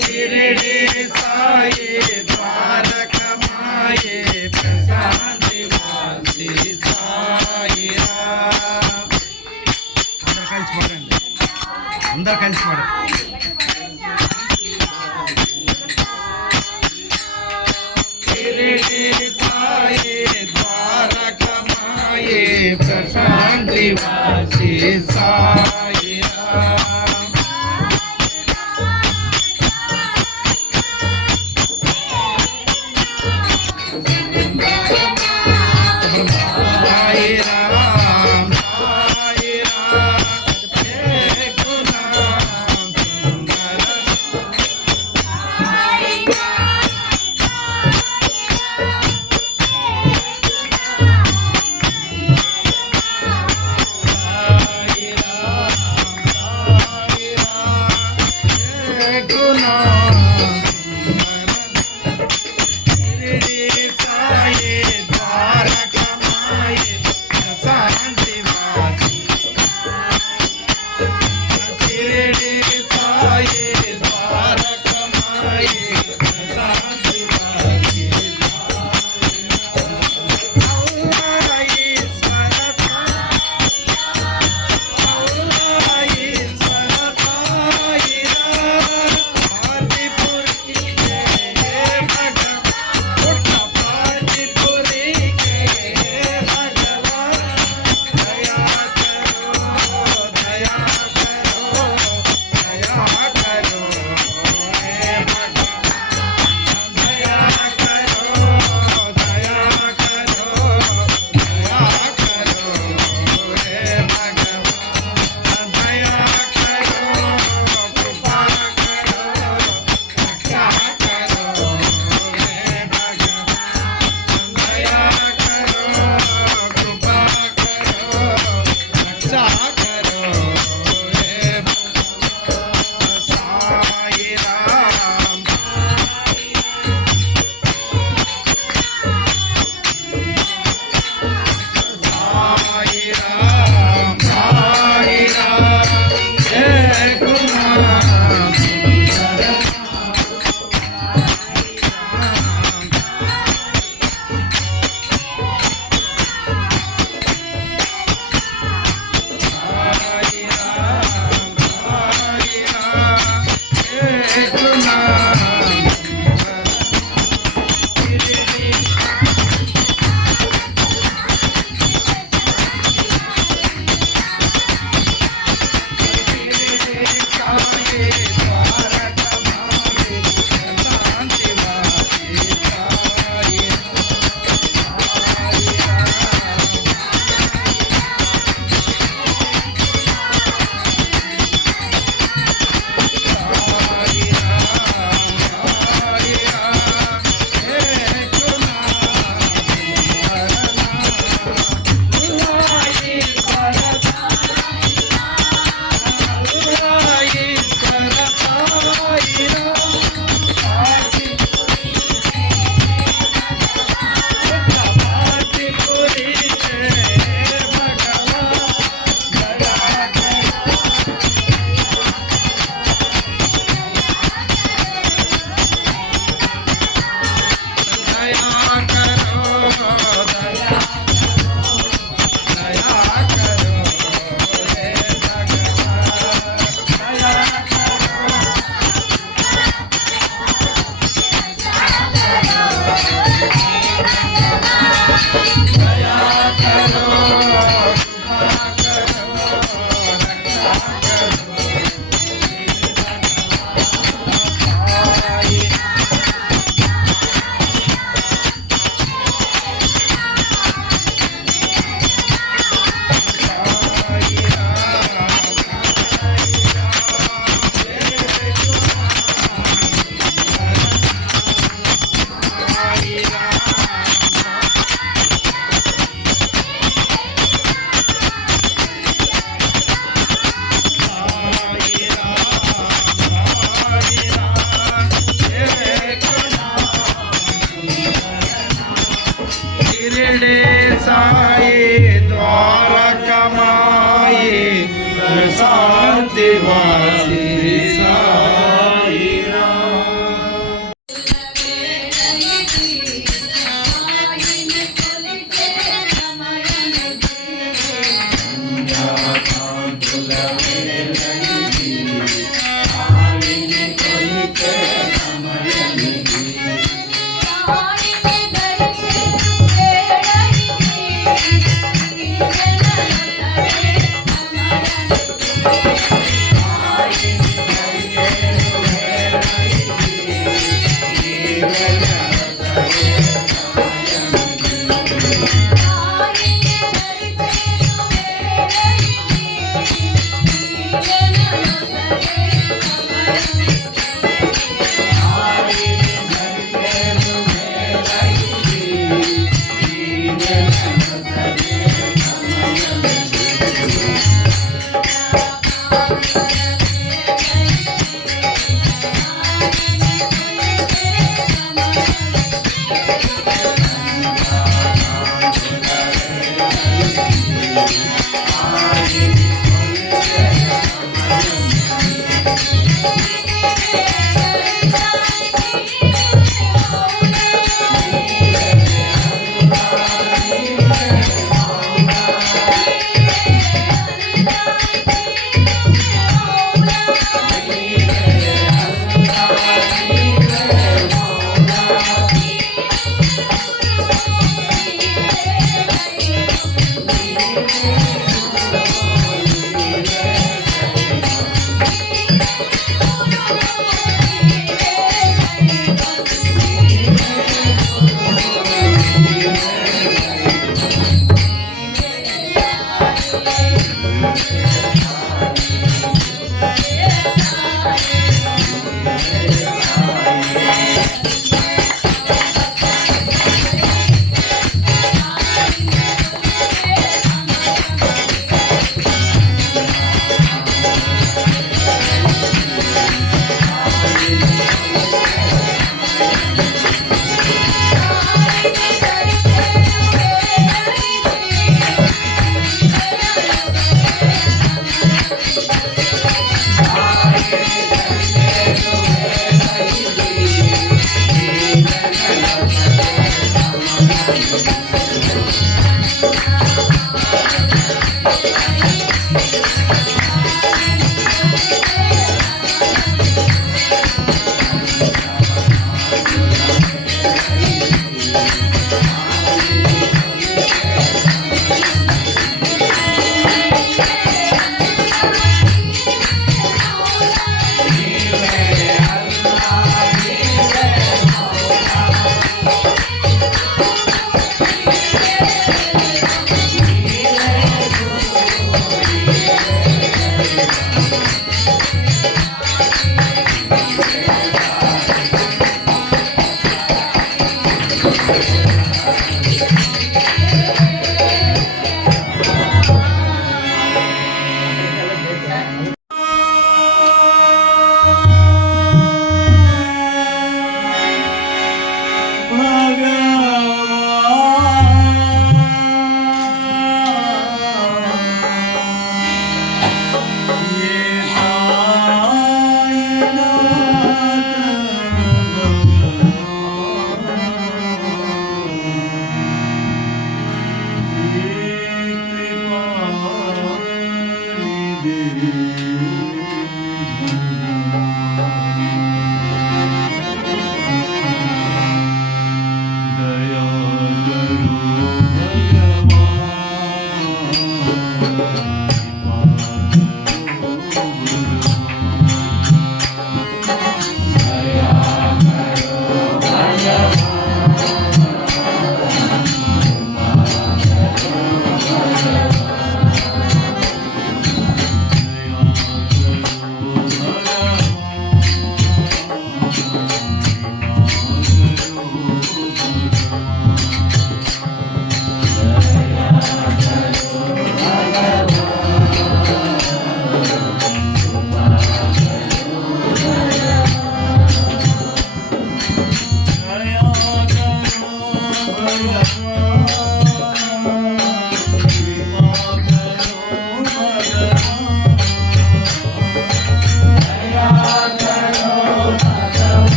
शिरडी साई द्वारकमाये प्रशांति वासी साई राम। अंदर కలిసి పాడండి शिरडी साई द्वारकमाये प्रशांति वासी साई राम।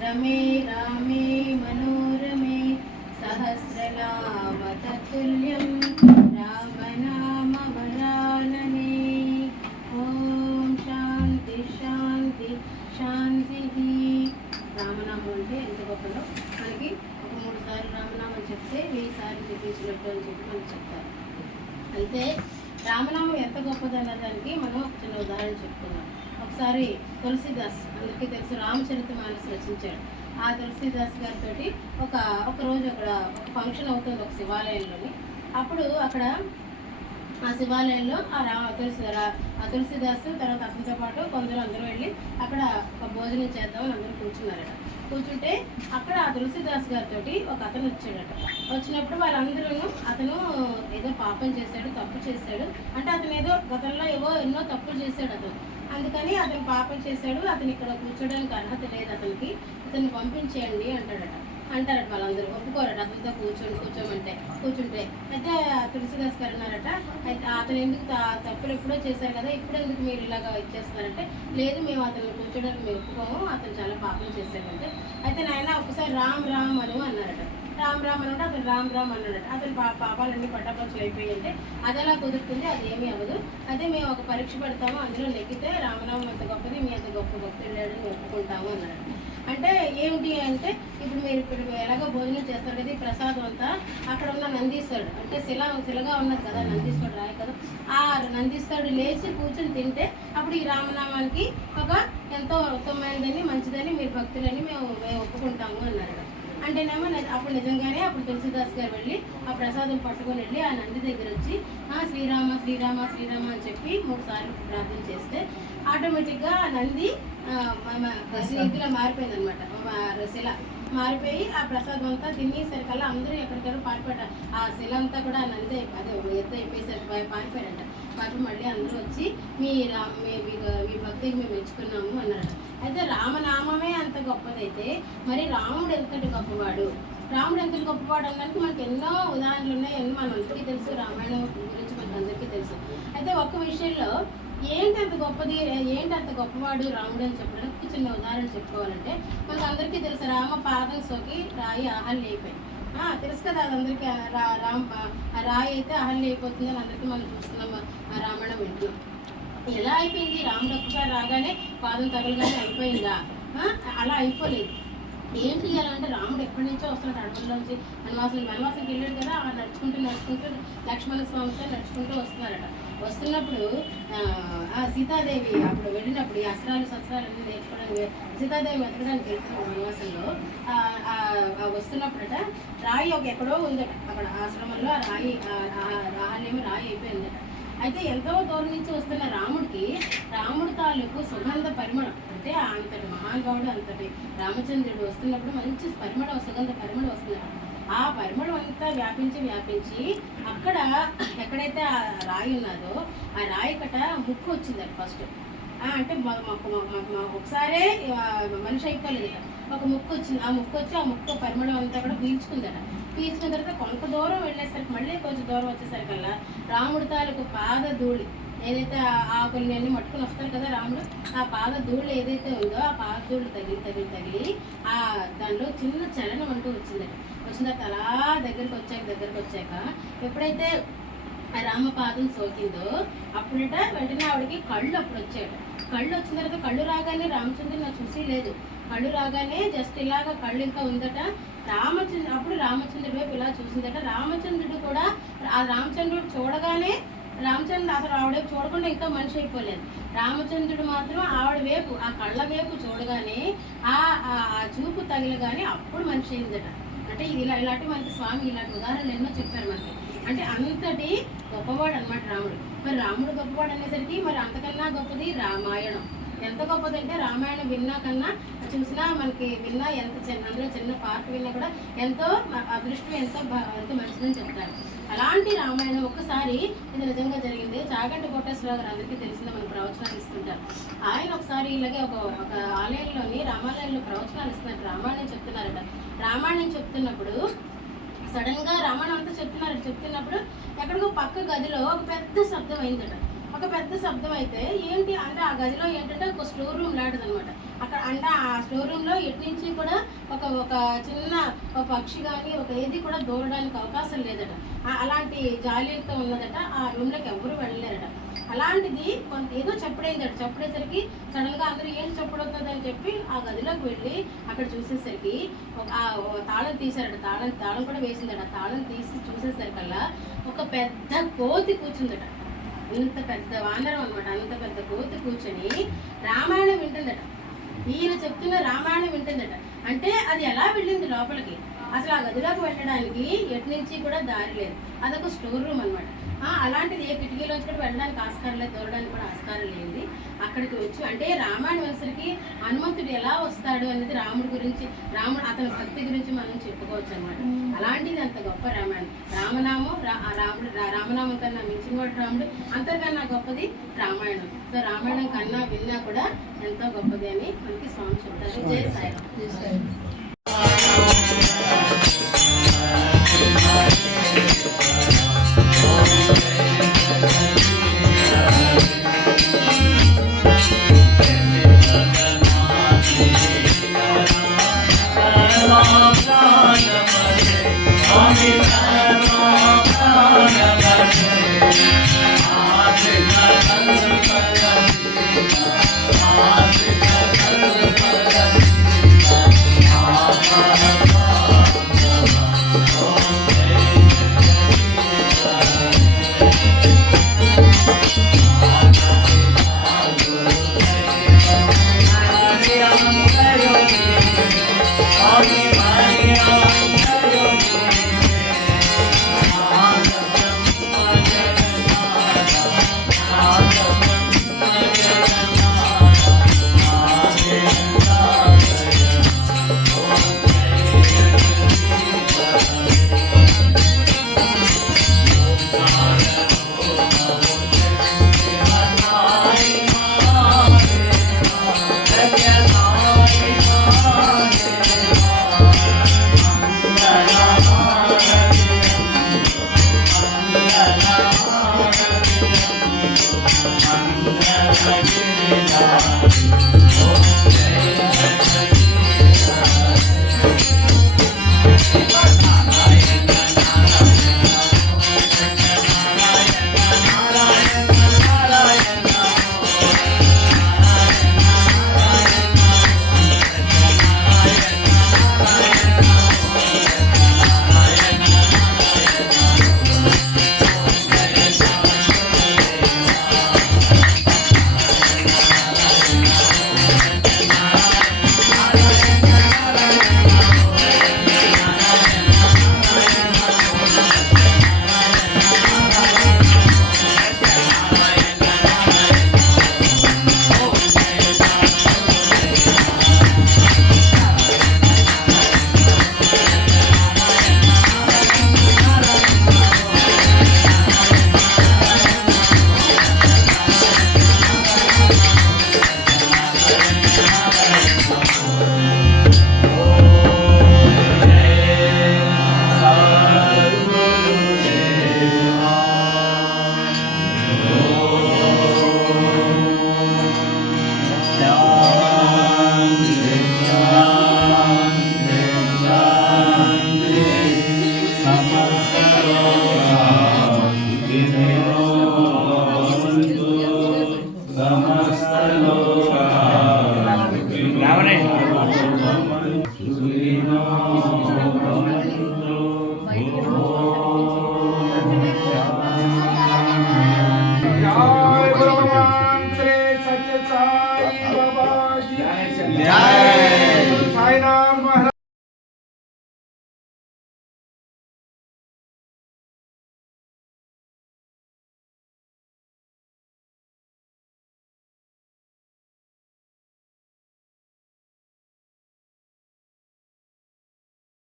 रमे रामे मनोरमे सहस्रनाम तत्तुल्यं रामनामवरानने। ఓం శాంతి శాంతి శాంతి. రామనామం అంటే ఎంత గొప్పలో మనకి ఒక 3 సార్లు రామనామం చెప్తే 1000 సార్లు చెప్పించినట్టు అని చెప్పి మనకు చెప్తారు. అయితే రామనామం ఎంత గొప్పదన్న దానికి మనం ఒక చిన్న ఉదాహరణ చెప్పుకుందాం. ఒకసారి తులసిదాస్, అందరికీ తెలుసు, రామచరితమానస్ రచించాడు. ఆ తులసీదాస్ గారితో ఒక రోజు అక్కడ ఒక ఫంక్షన్ అవుతుంది ఒక శివాలయంలోని. అప్పుడు అక్కడ ఆ శివాలయంలో ఆ తులసిదాసు తర్వాత అతనితో పాటు కొందరు అందరూ వెళ్ళి అక్కడ ఒక భోజనం చేద్దామని అందరూ కూర్చున్నారట. కూర్చుంటే అక్కడ ఆ తులసిదాస్ గారితో ఒక అతను వచ్చాడట. వచ్చినప్పుడు వాళ్ళందరూ అతను ఏదో పాపం చేశాడు, తప్పు చేశాడు అంటే అతను ఏదో గతంలో ఎన్నో తప్పులు చేశాడు అతను. అందుకని అతను పాపం చేశాడు, అతను ఇక్కడ కూర్చోడానికి అర్హత లేదు అతనికి, ఇతను పంపించేయండి అంటారట. వాళ్ళందరూ ఒప్పుకోరట అతనితో కూర్చుంటే. అయితే తులసిదాస్ గారు అన్నారట, అయితే అతను ఎందుకు తప్పులు ఎప్పుడో చేశారు కదా, ఇప్పుడు ఎందుకు మీరు ఇలాగా ఇచ్చేస్తున్నారంటే, లేదు మేము అతను కూర్చోడానికి మేము ఒప్పుకోము, అతను చాలా పాపం చేశాడంటే. అయితే నాయన ఒకసారి రామ్ అను అన్నారట. రామ్ అని అతను రామ్ అన్నాడట. అతను పాపాలన్నీ పట్టాపంచులు అయిపోయి అంటే అది ఎలా కుదురుతుంది, అది ఏమీ అవ్వదు, అదే మేము ఒక పరీక్ష పెడతాము, అందులో నెగ్గితే రామనామం అంత గొప్పది, మీ అంత గొప్ప భక్తులు లేడని ఒప్పుకుంటాము అన్నాడు. అంటే ఏమిటి అంటే ఇప్పుడు మీరు ఎలాగో భోజనం చేస్తారు కదా, ఈ ప్రసాదం అంతా అక్కడ ఉన్న నందీశ్వరుడు అంటే శిలగా ఉన్నది కదా, నందీశ్వరుడు రాయి కదా, ఆ నందీశ్వరుడు లేచి కూర్చొని తింటే అప్పుడు ఈ రామనామానికి ఒక ఎంతో ఉత్తమమైనదని మంచిదని మీరు భక్తులని మేము ఒప్పుకుంటాము అన్నారు. అంటేనేమో అప్పుడు నిజంగానే అప్పుడు తులసిదాస్ గారు వెళ్ళి ఆ ప్రసాదం పట్టుకొని వెళ్ళి ఆ నంది దగ్గర వచ్చి శ్రీరామ శ్రీరామ శ్రీరామ అని చెప్పి 3 సార్లు ప్రార్థన చేస్తే ఆటోమేటిక్గా ఆ నంది ఇదిలా మారిపోయింది అనమాట. శిల మారిపోయి ఆ ప్రసాదం అంతా తినేసరికల్లా అందరూ ఎక్కడికెక్కడ పారిపోయారు. ఆ శిల అంతా కూడా నంది అదే ఎద్దు అయిపోయేసరికి పారిపోయారంట. పాపం మళ్ళీ అందరూ వచ్చి మీ భక్తికి మేము మెచ్చుకున్నాము అన్నారు. అయితే రామనామమే అంత గొప్పదైతే మరి రాముడు ఎంతటి గొప్పవాడు అనడానికి మనకి ఎన్నో ఉదాహరణలు ఉన్నాయి, ఎన్నో మన అందరికీ తెలుసు, రామాయణం గురించి మనకు అందరికీ తెలుసు. అయితే ఒక్క విషయంలో ఏంటి అంత గొప్పవాడు రాముడు అని చెప్పడానికి చిన్న ఉదాహరణ చెప్పుకోవాలంటే మనకు అందరికీ తెలుసు, రామ పాదం సోకి రాయి ఆహల్య అయిపోయింది. తెలుసు కదా అది అందరికీ, రాయి అయితే అహల్య అయిపోతుందని అందరికీ మనం చూస్తున్నాం, రామాయణం వింటున్నాం. ఎలా అయిపోయింది, రాముడు ఒక్కసారి రాగానే పాదం తగలగానే అయిపోయిందా? అలా అయిపోలేదు. ఏంటి చేయాలంటే రాముడు ఎక్కడి నుంచో వస్తున్నాడు, అడవుల్లోంచి వనవాసంకి వెళ్ళాడు కదా, నడుచుకుంటూ లక్ష్మణ స్వామితో నడుచుకుంటూ వస్తున్నారట. వస్తున్నప్పుడు సీతాదేవి అప్పుడు వెళ్ళినప్పుడు ఈ అస్త్రాలు అన్నీ నేర్చుకోవడానికి సీతాదేవి వెతకడానికి వెళ్తున్న వనవాసంలో వస్తున్నప్పుడట రాయి ఎక్కడో ఉందట, అక్కడ ఆశ్రమంలో ఆ రాయి రాహల్యము రాయి అయిపోయిందట. అయితే ఎంతో దూరం నుంచి వస్తున్న రాముడు తాలూకు సుగంధ పరిమళం అంటే అంతటి మహానుభావుడు, అంతటి రామచంద్రుడు వస్తున్నప్పుడు మంచి సుగంధ పరిమళం వస్తుంది. ఆ పరిమళం అంతా వ్యాపించి అక్కడ ఎక్కడైతే ఆ రాయి ఉన్నదో ఆ రాయి కట ముక్కు వచ్చిందట ఫస్ట్. అంటే ఒకసారే మనిషి అయిపోలేదు, ఒక ముక్కు వచ్చింది. ఆ ముక్కు పరిమళం అంతా కూడా పీల్చుకున్న తర్వాత కొంత దూరం వెళ్ళేసరికి మళ్ళీ కొంచెం దూరం వచ్చేసరికల్లా రాముడి తాలూకు పాదధూళి ఏదైతే ఆకుల్ని అన్ని మట్టుకుని వస్తారు కదా రాముడు, ఆ పాదధూళి ఏదైతే ఉందో ఆ పాదధూళి తగిలి దానిలో చిన్న చలనం అంటూ వచ్చిన తర్వాత అలా దగ్గరికి వచ్చాక ఎప్పుడైతే రామపాదం సోకిందో అప్పుడట వెంటనే ఆవిడకి కళ్ళు అప్పుడు వచ్చాయట. కళ్ళు వచ్చిన తర్వాత కళ్ళు రాగానే రామచంద్రుడు నాకు చూసి లేదు, కళ్ళు రాగానే జస్ట్ ఇలాగా కళ్ళు ఇంకా ఉందట. అప్పుడు రామచంద్రుడి వైపు ఇలా చూసిందట. రామచంద్రుడు కూడా ఆ రామచంద్రుడు చూడగానే రామచంద్రుడు అసలు ఆవిడ వైపు చూడకుండా ఇంకా మనిషి అయిపోలేదు. రామచంద్రుడు మాత్రం ఆవిడ వైపు ఆ కళ్ళ వైపు చూడగానే ఆ చూపు తగిలగానే అప్పుడు మనిషి అయిందట. అంటే ఇలాంటి మనకి స్వామి ఇలాంటి ఉదాహరణలు ఎన్నో చెప్పారు మనకి. అంటే అంతటి గొప్పవాడు అనమాట రాముడు. మరి రాముడు గొప్పవాడు అనేసరికి మరి అంతకన్నా గొప్పది రామాయణం. ఎంత గొప్పదంటే రామాయణం విన్నా కన్నా చూసినా మనకి విన్నా అందులో చిన్న పార్ట్ విన్నా కూడా ఎంతో అదృష్టం ఎంతో మంచిదని చెప్తారు. అలాంటి రామాయణం ఒక్కసారి ఇది నిజంగా జరిగింది. చాగంటి కోటేశ్వరరావు గారు అందరికీ తెలిసిందే, మనం ప్రవచనాలు ఇస్తుంటారు. ఆయన ఒకసారి ఇలాగే ఒక ఆలయంలోని రామాలయంలో ప్రవచనాలు ఇస్తున్నారు, రామాయణం చెప్తున్నారట. రామాయణం చెప్తున్నప్పుడు సడన్ గా రామాయణం అంతా చెప్తున్నప్పుడు ఎక్కడికో పక్క గదిలో ఒక పెద్ద శబ్దం అయిందట. ఒక పెద్ద శబ్దం అయితే ఏంటి అంటే ఆ గదిలో ఏంటంటే ఒక స్టోర్ రూమ్ లాంటిది అనమాట. అక్కడ అంటే ఆ స్టోర్ రూమ్ లో ఎటు నుంచి కూడా ఒక చిన్న పక్షి కానీ ఒక ఏది కూడా దూరడానికి అవకాశం లేదట. అలాంటి జాలీలతో ఉన్నదట. ఆ రూమ్ లోకి ఎవరు వెళ్ళలేరట. అలాంటిది ఏదో చప్పుడైందట. చప్పుడేసరికి సడన్ గా అందరూ ఏం చప్పుడవుతుంది అని చెప్పి ఆ గదిలోకి వెళ్ళి అక్కడ చూసేసరికి తాళం తీశారట. తాళం కూడా వేసిందట. తాళం తీసి చూసేసరికల్లా ఒక పెద్ద కోతి కూర్చుందట. ఇంత పెద్ద వానరం అనమాట. అంత పెద్ద కోతి కూర్చొని రామాయణం వింటుందట. ఈయన చెప్తున్న రామాయణం వింటుందట. అంటే అది ఎలా వెళ్ళింది లోపలికి, అసలు ఆ గదిలోకి వెళ్ళడానికి ఎటు నుంచి కూడా దారి లేదు. అదొక స్టోర్ రూమ్ అనమాట. అలాంటిది ఏ కిటికీలోంచి కూడా వెళ్ళడానికి ఆస్కారం లేదు, దూరడానికి కూడా ఆస్కారం లేదు. అక్కడికి వచ్చి అంటే రామాయణ వంశరికి హనుమంతుడు ఎలా వస్తాడు అనేది రాముడి గురించి, అతని భక్తి గురించి మనం చెప్పుకోవచ్చు అనమాట. అలాంటిది అంత గొప్ప రామాయణం. రామనామం కన్నా మించిన వాడు రాముడు, అంతకన్నా గొప్పది రామాయణం. సో రామాయణం కన్నా విన్నా కూడా ఎంతో గొప్పది అని మనకి స్వామి చెప్తారు. జై సాయిరామ్. రావణే